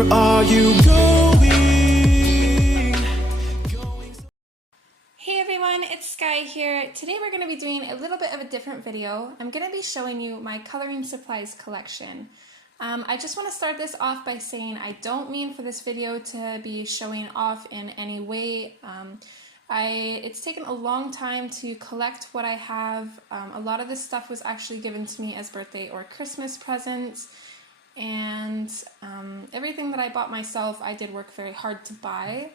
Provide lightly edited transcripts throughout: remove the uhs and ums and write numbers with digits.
Where are you going? Hey everyone, it's Sky here. Today we're going to be doing a little bit of a different video. I'm going to be showing you my coloring supplies collection. I just want to start this off by saying I don't mean for this video to be showing off in any way. It's taken a long time to collect what I have. A lot of this stuff was actually given to me as birthday or Christmas presents. And everything that I bought myself, I did work very hard to buy.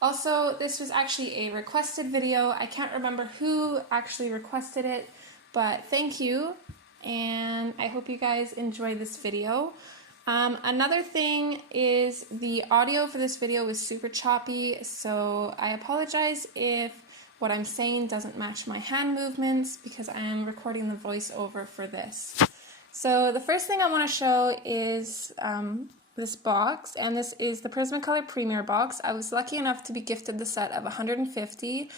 Also, this was actually a requested video. I can't remember who actually requested it, but thank you, and I hope you guys enjoy this video. Another thing is the audio for this video was super choppy, so I apologize if what I'm saying doesn't match my hand movements because I am recording the voiceover for this. So the first thing I want to show is this box, and this is the Prismacolor Premier box. I was lucky enough to be gifted the set of 150.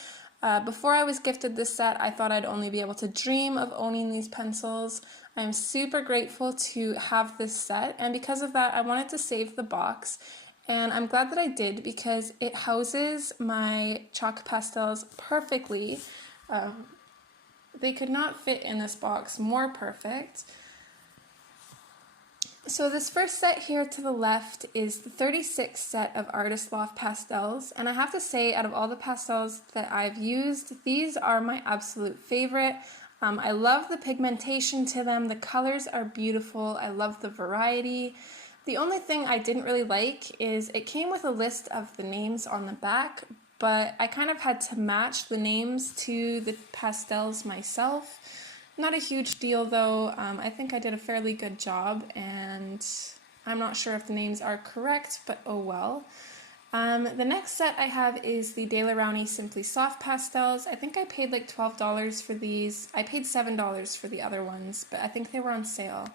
Before I was gifted this set, I thought I'd only be able to dream of owning these pencils. I'm super grateful to have this set, and because of that, I wanted to save the box. And I'm glad that I did because it houses my chalk pastels perfectly. They could not fit in this box more perfect. So this first set here to the left is the 36 set of Artist Loft pastels, and I have to say, out of all the pastels that I've used, these are my absolute favorite. I love the pigmentation to them, the colors are beautiful, I love the variety. The only thing I didn't really like is it came with a list of the names on the back, but I kind of had to match the names to the pastels myself. Not a huge deal though. I think I did a fairly good job, and I'm not sure if the names are correct, but oh well. The next set I have is the Rowny Simply Soft Pastels. I think I paid like $12 for these. I paid $7 for the other ones, but I think they were on sale.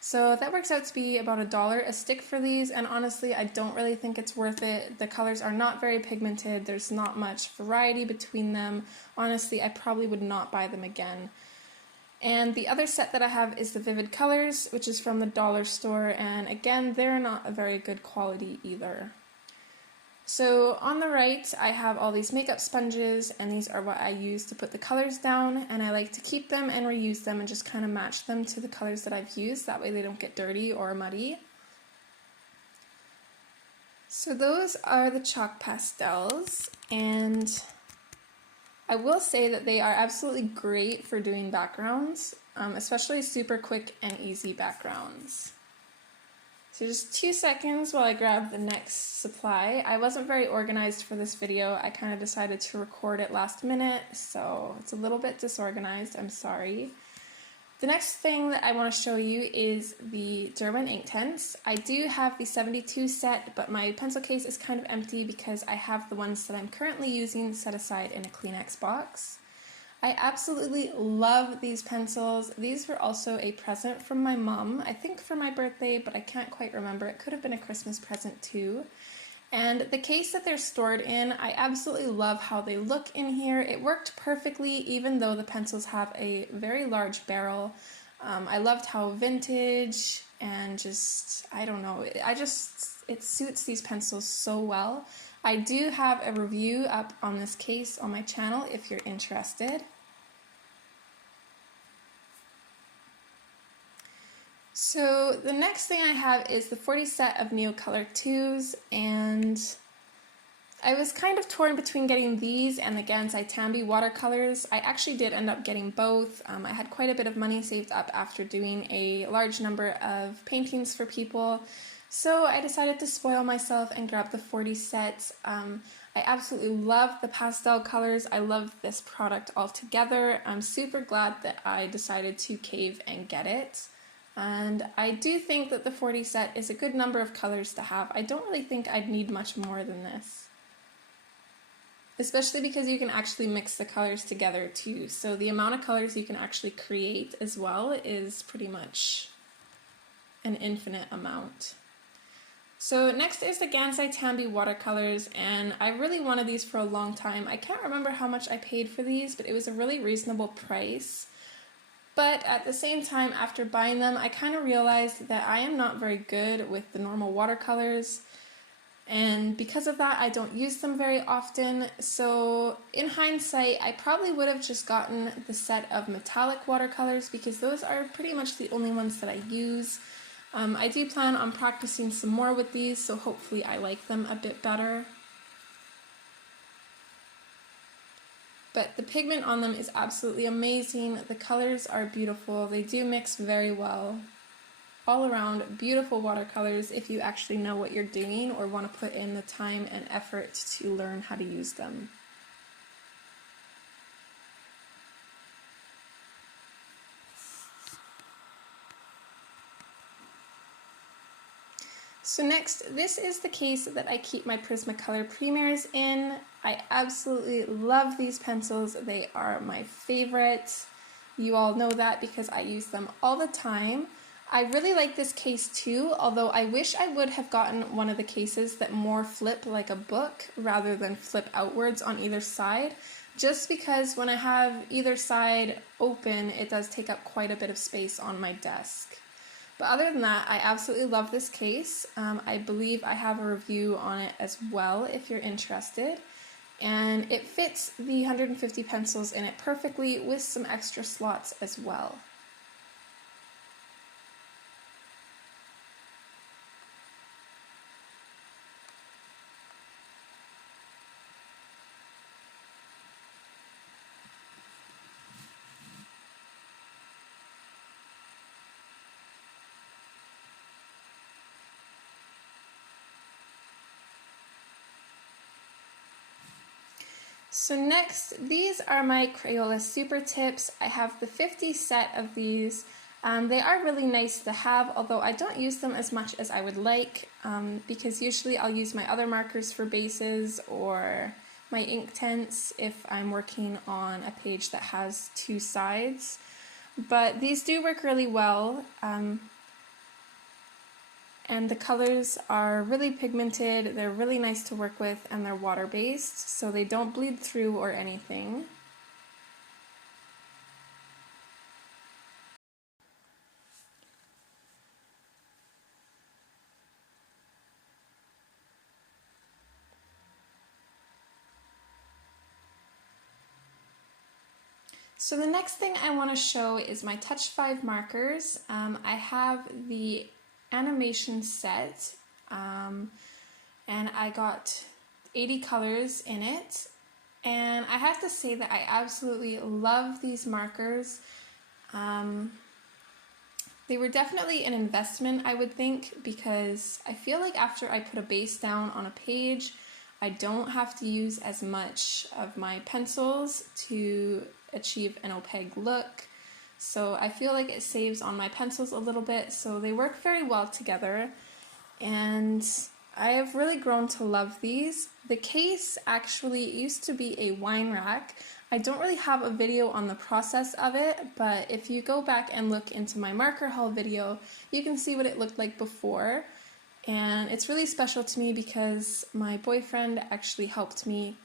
So that works out to be about $1 a stick for these, and honestly I don't really think it's worth it. The colors are not very pigmented, there's not much variety between them. Honestly, I probably would not buy them again. And the other set that I have is the Vivid Colors, which is from the dollar store, and again, they're not a very good quality either. So on the right, I have all these makeup sponges, and these are what I use to put the colors down, and I like to keep them and reuse them and just kind of match them to the colors that I've used, that way they don't get dirty or muddy. So those are the chalk pastels, and I will say that they are absolutely great for doing backgrounds, especially super quick and easy backgrounds. So just 2 seconds while I grab the next supply. I wasn't very organized for this video. I kind of decided to record it last minute, so it's a little bit disorganized, I'm sorry. The next thing that I want to show you is the Derwent Inktense. I do have the 72 set, but my pencil case is kind of empty because I have the ones that I'm currently using set aside in a Kleenex box. I absolutely love these pencils. These were also a present from my mom, I think for my birthday, but I can't quite remember. It could have been a Christmas present too. And the case that they're stored in, I absolutely love how they look in here. It worked perfectly even though the pencils have a very large barrel. I loved how vintage and just, I don't know, it suits these pencils so well. I do have a review up on this case on my channel if you're interested. So the next thing I have is the 40 set of Neocolor 2s, and I was kind of torn between getting these and the Gansai Tambi watercolors. I actually did end up getting both. I had quite a bit of money saved up after doing a large number of paintings for people, so I decided to spoil myself and grab the 40 sets. I absolutely love the pastel colors. I love this product altogether. I'm super glad that I decided to cave and get it. And I do think that the 40 set is a good number of colors to have. I don't really think I'd need much more than this. Especially because you can actually mix the colors together too. So the amount of colors you can actually create as well is pretty much an infinite amount. So next is the Gansai Tambi watercolors, and I really wanted these for a long time. I can't remember how much I paid for these, but it was a really reasonable price. But at the same time, after buying them, I kind of realized that I am not very good with the normal watercolors. And because of that, I don't use them very often. So in hindsight, I probably would have just gotten the set of metallic watercolors because those are pretty much the only ones that I use. I do plan on practicing some more with these, so hopefully I like them a bit better. But the pigment on them is absolutely amazing. The colors are beautiful. They do mix very well. All around beautiful watercolors if you actually know what you're doing or want to put in the time and effort to learn how to use them. So next, this is the case that I keep my Prismacolor Premiers in. I absolutely love these pencils. They are my favorite. You all know that because I use them all the time. I really like this case too, although I wish I would have gotten one of the cases that more flip like a book rather than flip outwards on either side, just because when I have either side open, it does take up quite a bit of space on my desk. But other than that, I absolutely love this case. I believe I have a review on it as well if you're interested. And it fits the 150 pencils in it perfectly with some extra slots as well. So next, these are my Crayola Supertips. I have the 50 set of these. They are really nice to have, although I don't use them as much as I would like, because usually I'll use my other markers for bases or my Inktense if I'm working on a page that has two sides. But these do work really well. And the colors are really pigmented, they're really nice to work with, and they're water-based, so they don't bleed through or anything. So the next thing I want to show is my Touch 5 markers. I have the animation set, and I got 80 colors in it, and I have to say that I absolutely love these markers. They were definitely an investment, I would think, because I feel like after I put a base down on a page, I don't have to use as much of my pencils to achieve an opaque look. So I feel like it saves on my pencils a little bit, so they work very well together. And I have really grown to love these. The case actually used to be a wine rack. I don't really have a video on the process of it, but if you go back and look into my marker haul video, you can see what it looked like before. And it's really special to me because my boyfriend actually helped me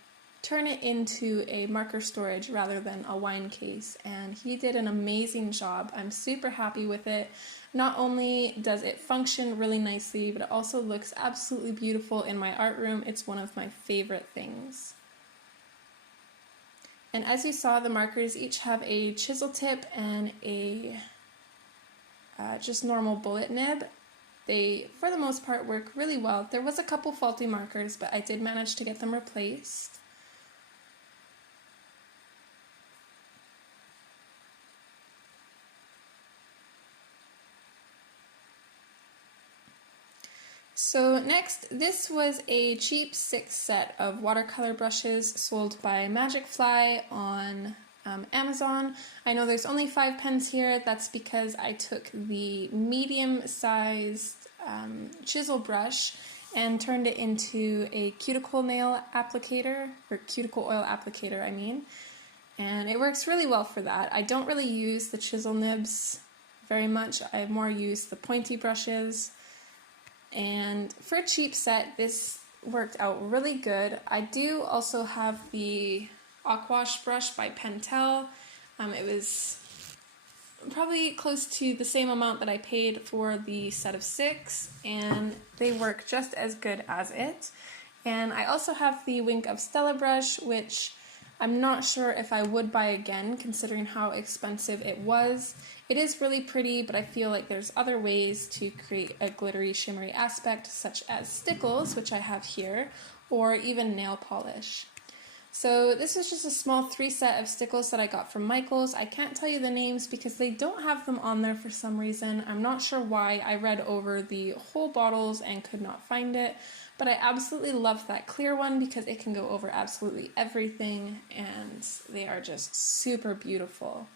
turn it into a marker storage rather than a wine case, and he did an amazing job. I'm super happy with it. Not only does it function really nicely, but it also looks absolutely beautiful in my art room. It's one of my favorite things. And as you saw, the markers each have a chisel tip and a just normal bullet nib. They, for the most part, work really well. There was a couple faulty markers, but I did manage to get them replaced. So next, this was a cheap 6 set of watercolor brushes sold by Macigfly on Amazon. I know there's only 5 pens here. That's because I took the medium-sized chisel brush and turned it into a cuticle nail applicator, or cuticle oil applicator, I mean. And it works really well for that. I don't really use the chisel nibs very much. I more use the pointy brushes. And for a cheap set, this worked out really good. I do also have the Aquash brush by Pentel. It was probably close to the same amount that I paid for the set of 6, and they work just as good as it. And I also have the Wink of Stella brush, which I'm not sure if I would buy again considering how expensive it was. It is really pretty, but I feel like there's other ways to create a glittery, shimmery aspect, such as Stickles, which I have here, or even nail polish. So this is just a small 3 set of Stickles that I got from Michaels. I can't tell you the names because they don't have them on there for some reason. I'm not sure why. I read over the whole bottles and could not find it, but I absolutely love that clear one because it can go over absolutely everything and they are just super beautiful.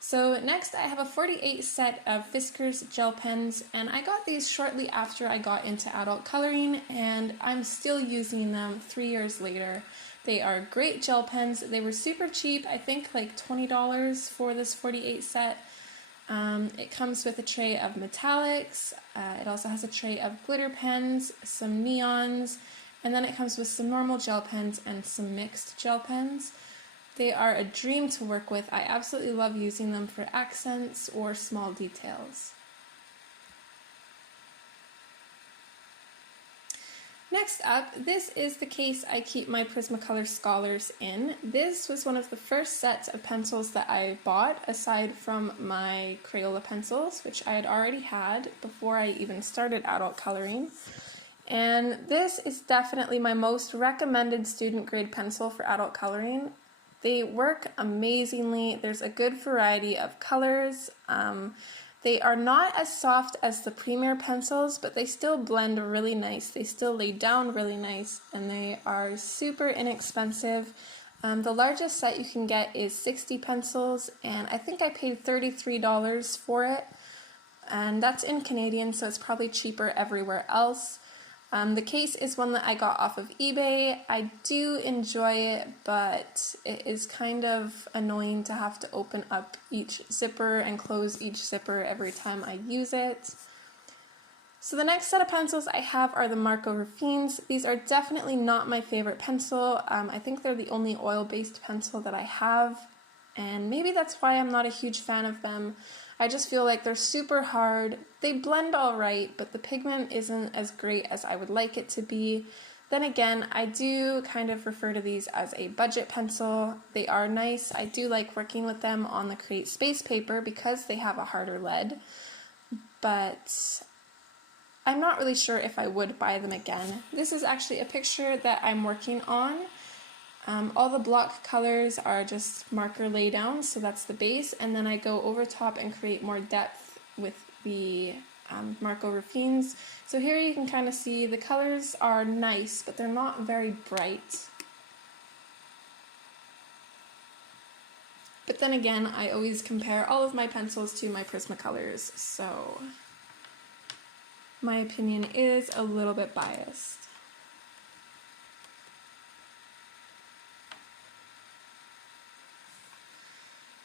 So next I have a 48 set of Fiskars Gel Pens, and I got these shortly after I got into adult coloring and I'm still using them 3 years later. They are great gel pens. They were super cheap, I think like $20 for this 48 set. It comes with a tray of metallics, it also has a tray of glitter pens, some neons, and then it comes with some normal gel pens and some mixed gel pens. They are a dream to work with. I absolutely love using them for accents or small details. Next up, this is the case I keep my Prismacolor Scholars in. This was one of the first sets of pencils that I bought, aside from my Crayola pencils, which I had already had before I even started adult coloring. And this is definitely my most recommended student grade pencil for adult coloring. They work amazingly. There's a good variety of colors. They are not as soft as the Premier pencils, but they still blend really nice. They still lay down really nice, and they are super inexpensive. The largest set you can get is 60 pencils, and I think I paid $33 for it. And that's in Canadian, so it's probably cheaper everywhere else. The case is one that I got off of eBay. I do enjoy it, but it is kind of annoying to have to open up each zipper and close each zipper every time I use it. So the next set of pencils I have are the Raffines. These are definitely not my favorite pencil. I think they're the only oil-based pencil that I have, and maybe that's why I'm not a huge fan of them. I just feel like they're super hard. They blend all right, but the pigment isn't as great as I would like it to be. Then again, I do kind of refer to these as a budget pencil. They are nice. I do like working with them on the Create Space paper because they have a harder lead, but I'm not really sure if I would buy them again. This is actually a picture that I'm working on. All the block colors are just marker laydown, so that's the base, and then I go over top and create more depth with the Raffines. So here you can kind of see the colors are nice, but they're not very bright. But then again, I always compare all of my pencils to my Prismacolors, so my opinion is a little bit biased.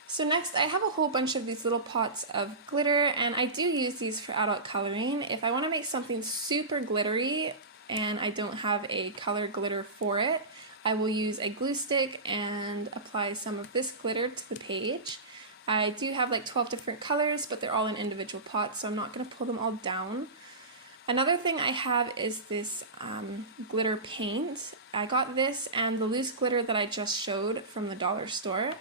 So next I have a whole bunch of these little pots of glitter, and I do use these for adult coloring. If I want to make something super glittery and I don't have a color glitter for it, I will use a glue stick and apply some of this glitter to the page. I do have like 12 different colors, but they're all in individual pots, so I'm not going to pull them all down. Another thing I have is this glitter paint. I got this and the loose glitter that I just showed from the dollar store.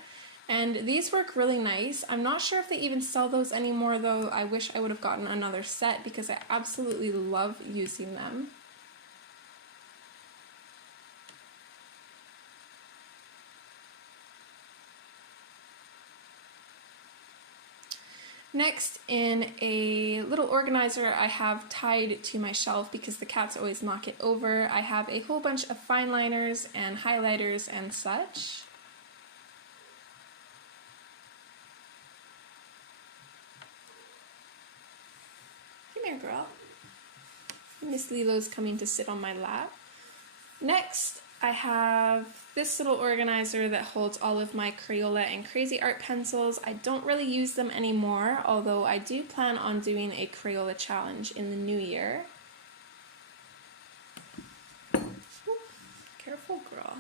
And these work really nice. I'm not sure if they even sell those anymore though. I wish I would have gotten another set because I absolutely love using them. Next, in a little organizer I have tied to my shelf because the cats always knock it over, I have a whole bunch of Finliners and highlighters and such. Come here, girl. Miss Lilo's coming to sit on my lap. Next, I have this little organizer that holds all of my Crayola and CraZArt pencils. I don't really use them anymore, although I do plan on doing a Crayola challenge in the new year. Oop, careful, girl.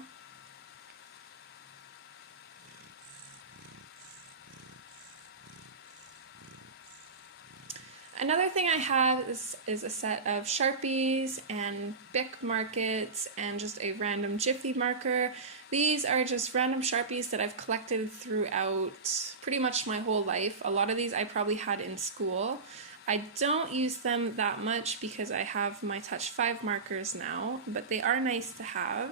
Another thing I have is a set of Sharpies and Bic markers and just a random Jiffy marker. These are just random Sharpies that I've collected throughout pretty much my whole life. A lot of these I probably had in school. I don't use them that much because I have my Touch 5 markers now, but they are nice to have.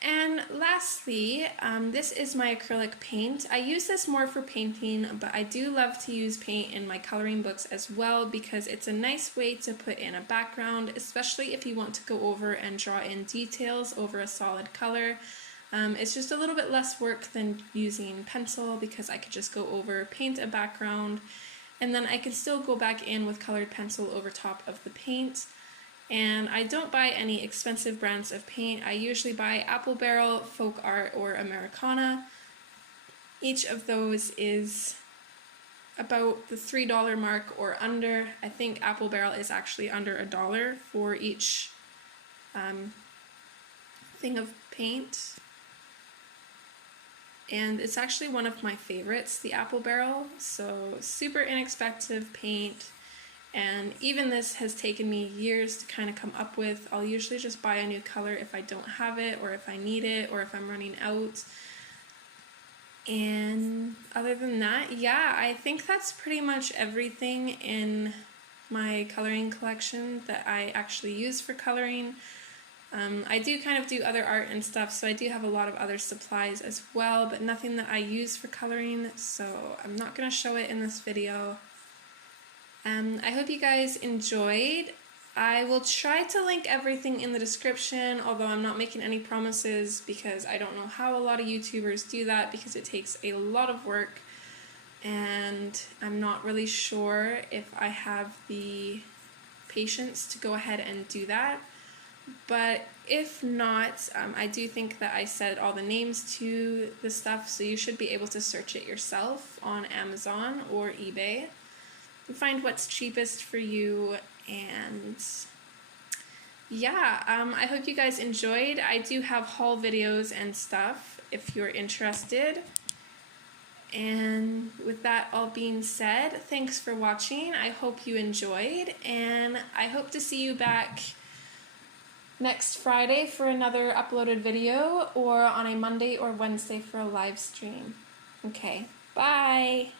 And lastly, this is my acrylic paint. I use this more for painting, but I do love to use paint in my coloring books as well because it's a nice way to put in a background, especially if you want to go over and draw in details over a solid color. It's just a little bit less work than using pencil because I could just go over, paint a background, and then I can still go back in with colored pencil over top of the paint. And I don't buy any expensive brands of paint. I usually buy Apple Barrel, FolkArt, or Americana. Each of those is about the $3 mark or under. I think Apple Barrel is actually under $1 for each thing of paint. And it's actually one of my favorites, the Apple Barrel. So super inexpensive paint. And even this has taken me years to kind of come up with. I'll usually just buy a new color if I don't have it, or if I need it, or if I'm running out. And other than that, yeah, I think that's pretty much everything in my coloring collection that I actually use for coloring. I do kind of do other art and stuff, so I do have a lot of other supplies as well, but nothing that I use for coloring, so I'm not going to show it in this video. I hope you guys enjoyed. I will try to link everything in the description, although I'm not making any promises because I don't know how a lot of YouTubers do that because it takes a lot of work and I'm not really sure if I have the patience to go ahead and do that. But if not, I do think that I said all the names to the stuff, so you should be able to search it yourself on Amazon or eBay. Find what's cheapest for you, and yeah, I hope you guys enjoyed. I do have haul videos and stuff if you're interested. And with that all being said, thanks for watching. I hope you enjoyed, and I hope to see you back next Friday for another uploaded video, or on a Monday or Wednesday for a live stream. Okay, bye!